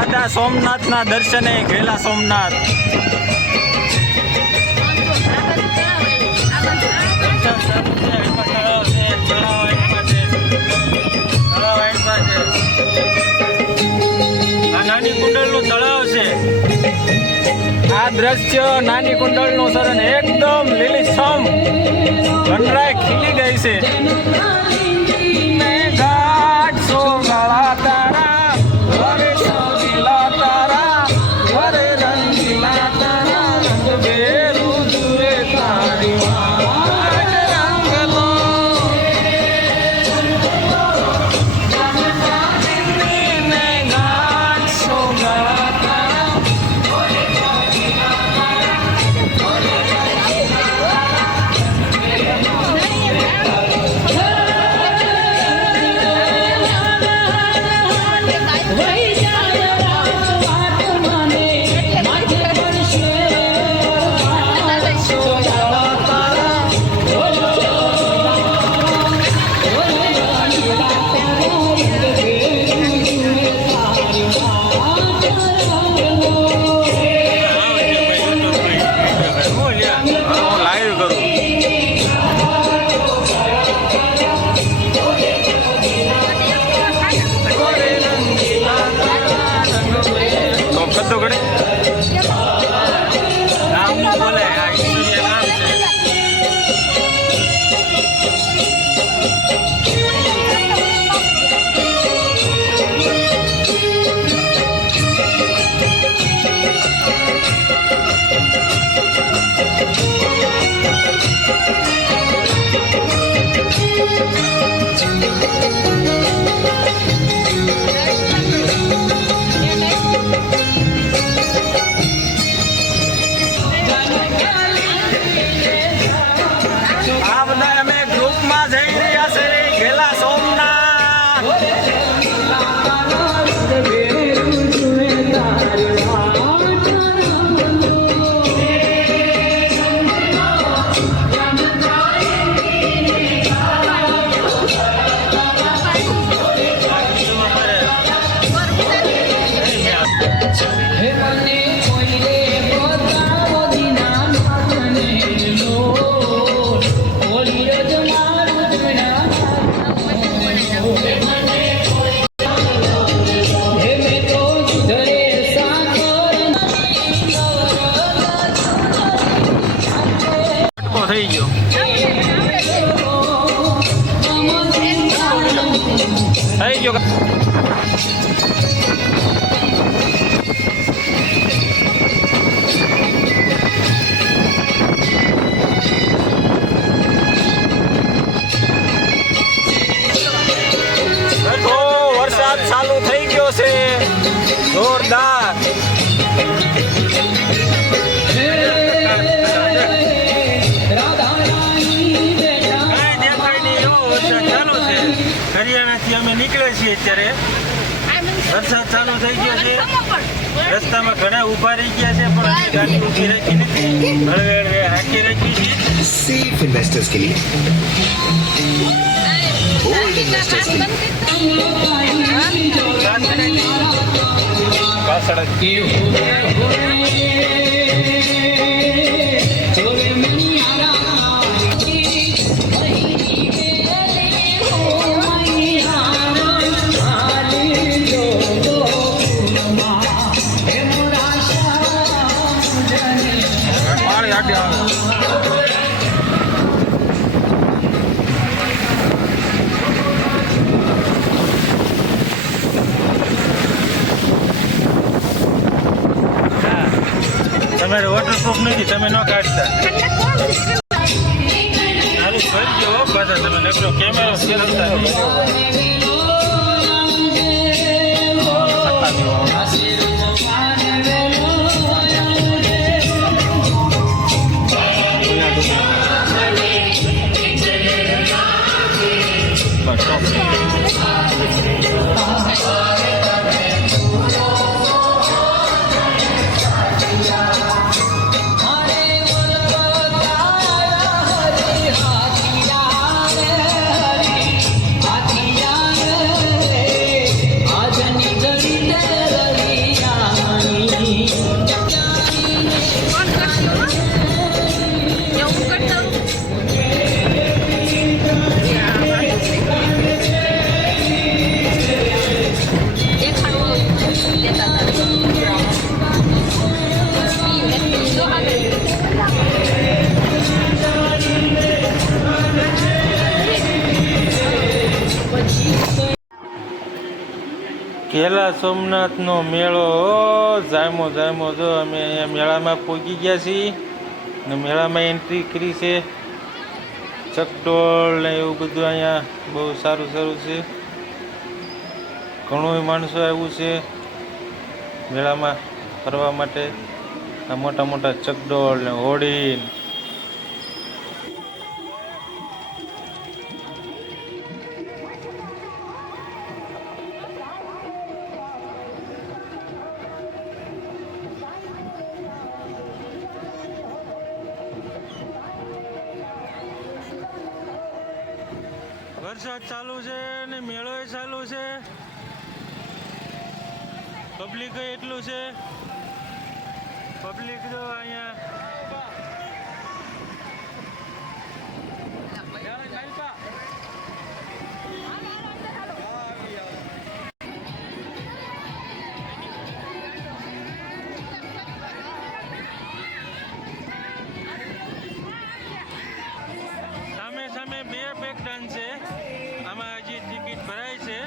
દાદા સોમનાથના દર્શને ગયેલા સોમનાથ. નાની કુંડળનું તળાવ છે. આ દ્રશ્ય નાની કુંડળનું સર એકદમ લીલીછમ વનરાય ખીલી ગઈ છે. થઈ ગયો વરસાદ ચાલુ થઈ ગયો છે જોરદાર. હરિયાણાથી અમે નીકળ્યા છીએ અત્યારે. વરસાદ ચાલુ થઈ ગયો છે. રસ્તામાં ઘણા ઊભા રહી ગયા છે પણ ગાડી ઊભી રાખી નથી. હળવે હળવે હાકી રાખી છે. सेफ इन्वेस्टर्स के लिए बोल्ड इन्वेस्टर्स के लिए તમારે વોટરપ્રૂફ નથી, તમે ન કાઢતા. સારું કરી દો બધા, તમે નકરો કેમેરો ફેરવતા ઘેલા સોમનાથનો મેળો જામો જો અમે અહીંયા મેળામાં પહોંચી ગયા છીએ ને મેળામાં એન્ટ્રી કરી છે. ચકડોળ ને એવું બધું અહીંયા બહુ સારું છે. ઘણું માણસો આવ્યું છે મેળામાં ફરવા માટે. આ મોટા ચકડોળ ને હોડી વરસાદ ચાલુ છે ને મેળો ચાલુ છે. પબ્લિક એટલું છે. પબ્લિક જો અહીંયા સામે બે બ્રેક ડાન્સ છે. આમાં હજી ટિકિટ ભરાય છે.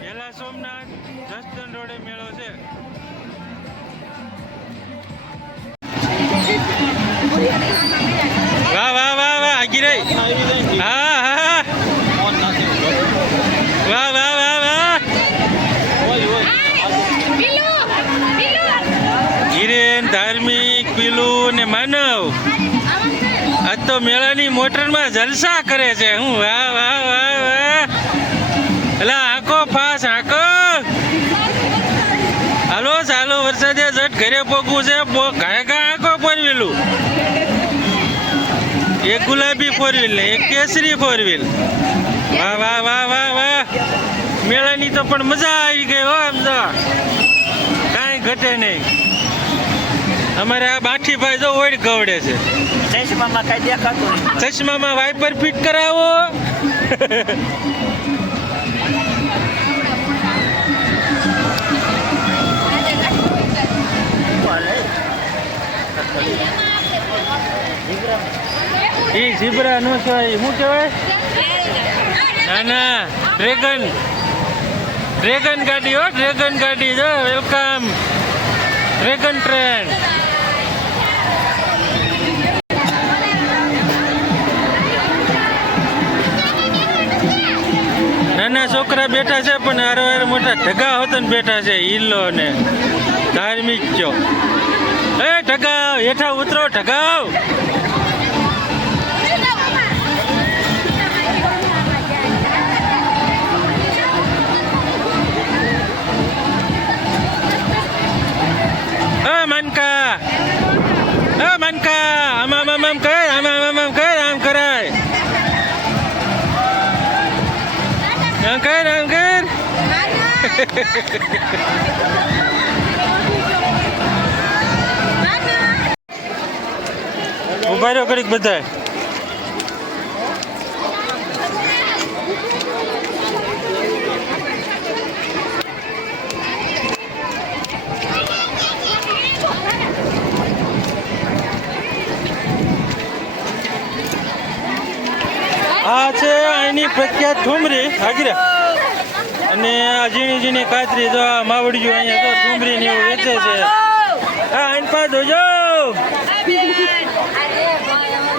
ઘેલા સોમનાથ જસદણ રોડે મેળો છે. વાહ આગી રહી. હા વાહ હિરેન ધાર્મિક પીલું ને માનવ આજ તો મેળાની મોટરમાં જલસા કરે છે. હું વાહ એલા આંખો ફાસ આંખો. હાલો ચાલો વરસાદે જટ ઘરે પોગવું છે. ઘાયગા આંખો ફોરવીલું. એક ગુલાબી ફોરવીલ ને એક કેસરી ફોરવીલ. વાહ મેળાની તો પણ મજા આવી ગઈ હો. આમ તો કાંઈ ઘટે નહીં. અમારે આ બાઠીભાઈ તો ઓડ ગવડે છે. ચશ્મામાં કઈ દેખાતું નહીં. ચશ્મામાં વાઇપર ફિટ કરાવો. એ ઝીબ્રા નો છે. શું કહેવાય? ના ડ્રેગન ગાડી હો. ડ્રેગન ગાડી જો. Welcome dragon train. નાના છોકરા બેઠા છે પણ હારે મોટા ઢગા હોતન બેઠા છે. ઈલો ને ધાર્મિક છો. એ ઢગાવ હેઠા ઉતરો. ઢગાવ મનકા આમ કર. આમ કરાય. આમ કર. ઉભા રહ્યો ઘડીક બધા. આ છે અહીંની પ્રખ્યાત ઠુમરી હાજરા. અને આ ઝીણી કાતરી જો આ માવડિયું અહીંયા તો ઠુમરી ને એવું વેચે છે. હા આઈન પા દોજો.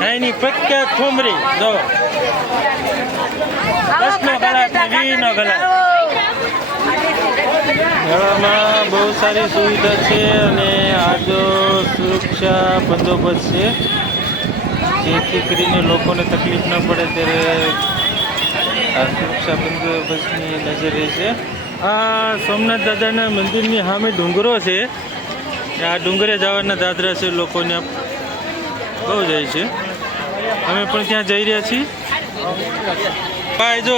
અહીંની પ્રખ્યાત ઠુમરી જો 10નો ગ્લાસ ને 20નો ગ્લાસ. મેળામાં બહુ સારી સુવિધા છે અને આજો સુરક્ષા બંદોબસ્ત છે. જેથી કરીને લોકોને તકલીફ ન પડે ત્યારે આ સુરક્ષા બંદોબસ્તની નજર રહેશે. આ સોમનાથ દાદાના મંદિરની સામે ડુંગરો છે. આ ડુંગરે જવાના દાદરા છે. લોકોને બહુ જાય છે. અમે પણ ત્યાં જઈ રહ્યા છીએ. ભાઈ જો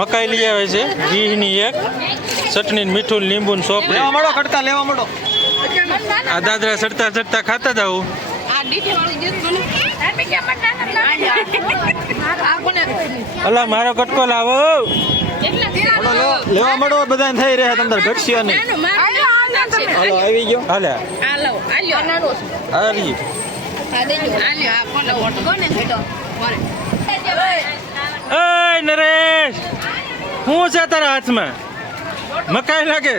મકાઈ લઈ આવે છે. ઘીની એક ચટણી મીઠું લીંબુ ને સોપડી. લેવા મળો. આ દાદરા ચડતા ખાતા જાવું. અલા મારો કટકો લાવો. લેવા મળો બધા થઈ રહ્યા. તમને ઘટશે નહીં. હાલો આવી ગયો. હાલે આલ્યો નાનો છે આ રહી આ દેજો આલ્યો આ કોને વોટ કોને થઈડો કોને એ નરેશ શું છે તારા હાથમાં મકાઈ લાગે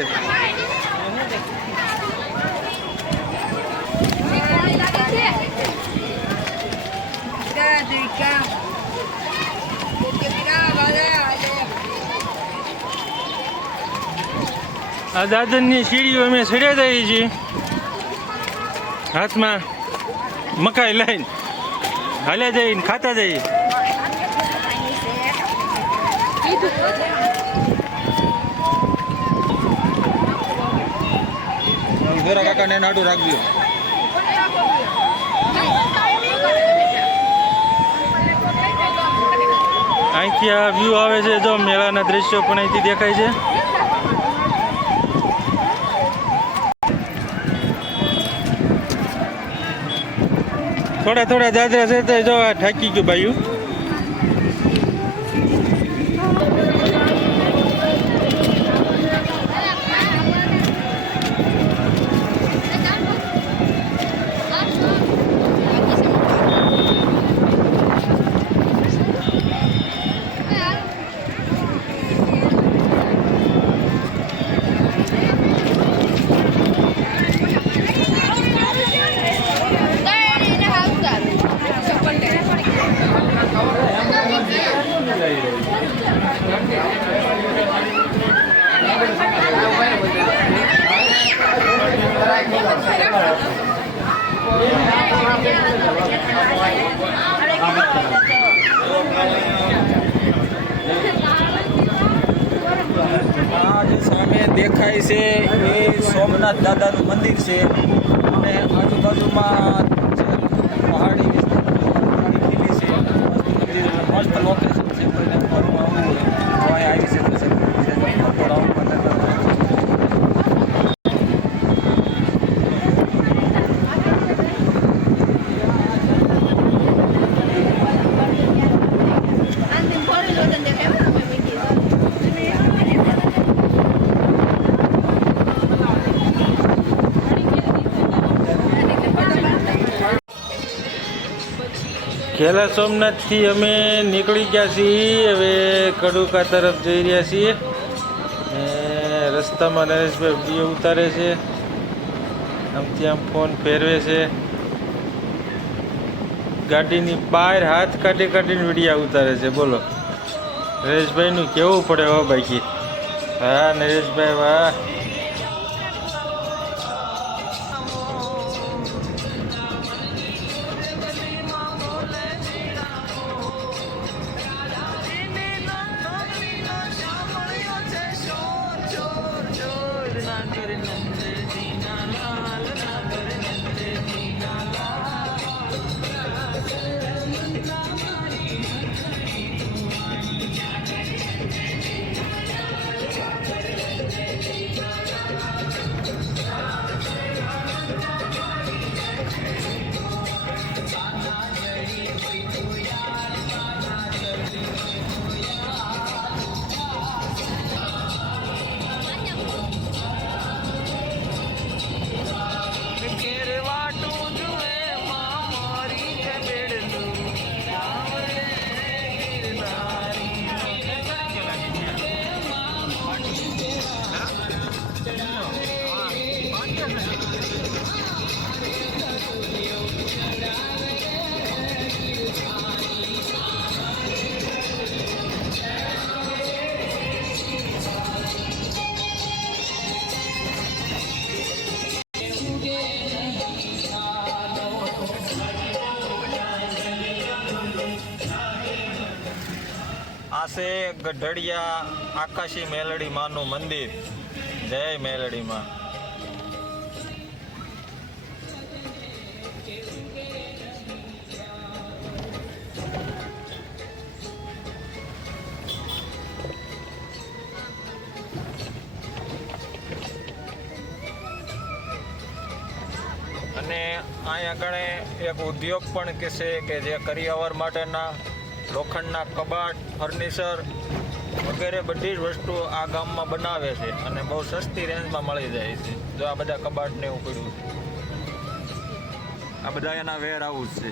આ દાદનની સીડીઓ અમે ચડ્યા જઈએ છીએ હાથમાં મકાઈ લઈને હાલે જઈને ખાતા જઈએ ગોરા કાકાને નાડું રાખજો અહીંથી આ વ્યૂ આવે છે જો મેળાના દ્રશ્યો પણ અહીંથી દેખાય છે થોડા થોડા દાદરા છે જો આ ઠાકી ગયું બાયું આ જે સામે દેખાય છે એ સોમનાથ દાદાનું મંદિર છે અને આજુબાજુમાં જે પહાડી વિસ્તાર ખીલી છે મસ્ત લોકેશન છે કોઈને ફરવા આવવું હોય તો અહીં આવી શકે ખેલા સોમનાથથી અમે નીકળી ગયા છીએ હવે કડુકા તરફ જઈ રહ્યા છીએ રસ્તામાં નરેશભાઈ વિડીયો ઉતારે છે આમથી આમ ફોન ફેરવે છે ગાડીની બહાર હાથ કાઢી કાઢીને વિડીયો ઉતારે છે બોલો નરેશભાઈનું કેવું પડે હો બાકી હા નરેશભાઈ વાહ આ છે ગઢડિયા આકાશી મેલડી માનું મંદિર જય મેલડી માં અને અહીં આગળ એક ઉદ્યોગ પણ કે છે કે જે કરિયાવર માટેના લોખંડના કબાટ ફર્નિચર વગેરે બધી જ વસ્તુઓ આ ગામમાં બનાવે છે અને બહુ સસ્તી રેન્જમાં મળી જાય છે જો આ બધા કબાટને એવું પડ્યું છે આ બધા એના વેર હાઉસ છે.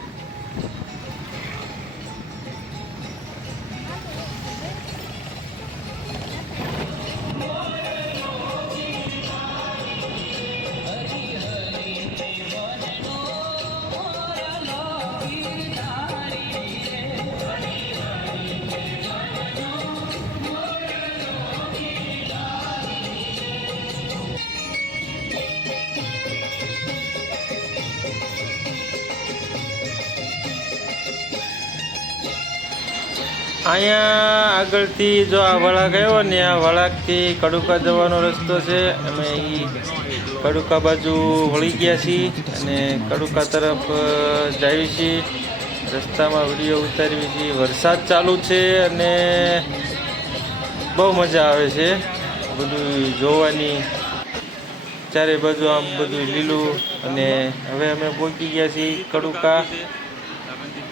અહીંયા આગળથી જો આ વળાક આવ્યો ને આ વળાકથી કડુકા જવાનો રસ્તો છે. અમે એ કડુકા બાજુ વળી ગયા છીએ અને કડુકા તરફ જઈએ છીએ. રસ્તામાં વિડીયો ઉતારીએ છીએ. વરસાદ ચાલુ છે અને બહુ મજા આવે છે બધું જોવાની. ચારે બાજુ આમ બધું લીલું. અને હવે અમે પહોંચી ગયા છીએ કડુકા.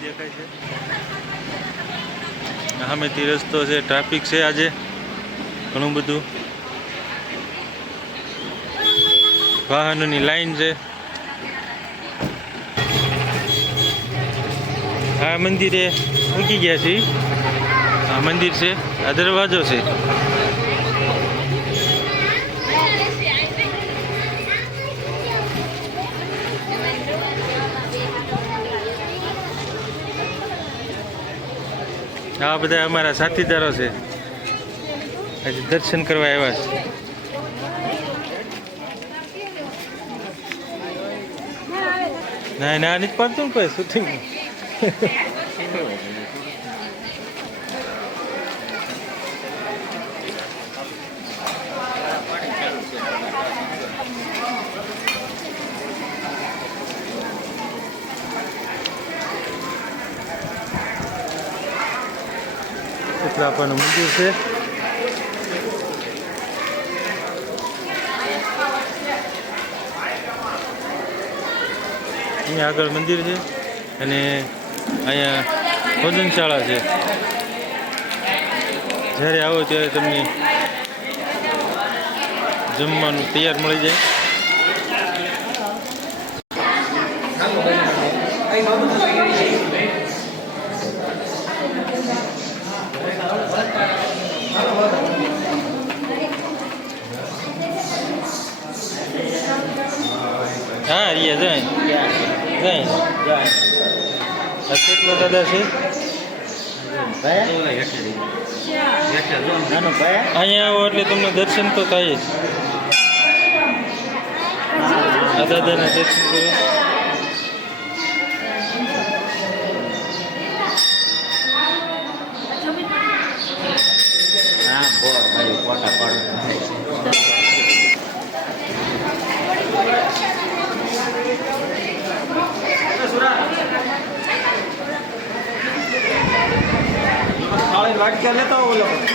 દેખાય છે સામેથી રસ્તો છે. ટ્રાફિક છે આજે ઘણું બધું. વાહનોની લાઈન છે. આ મંદિરે મૂકી ગયા છીએ. આ મંદિર છે. આ દરવાજો છે. આ બધા અમારા સાથીદારો છે. આજે દર્શન કરવા આવ્યા છે. ના ના નથી પડતું ને કોઈ શૂટિંગ. એટલે આપણનું મંદિર છે. અહીંયા આગળ મંદિર છે અને અહીંયા ભોજનશાળા છે. જ્યારે આવો ત્યારે તમને જમવાનું તૈયાર મળી જાય. હા રિયા જાય જાય કેટલો દાદા છે. અહીંયા આવો એટલે તમને દર્શન તો થાય જ. આ દાદાના દર્શન કરો.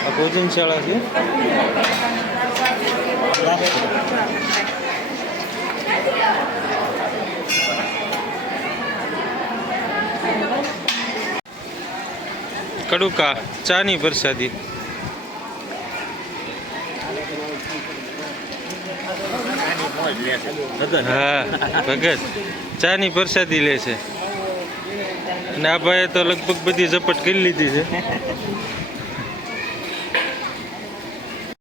આ ભોજનશાળા છે. કડુકા ચાની પ્રસાદી. હા ભગત ચાની પ્રસાદી લે છે. અને આ ભાઈએ તો લગભગ બધી ઝપટ કરી લીધી છે.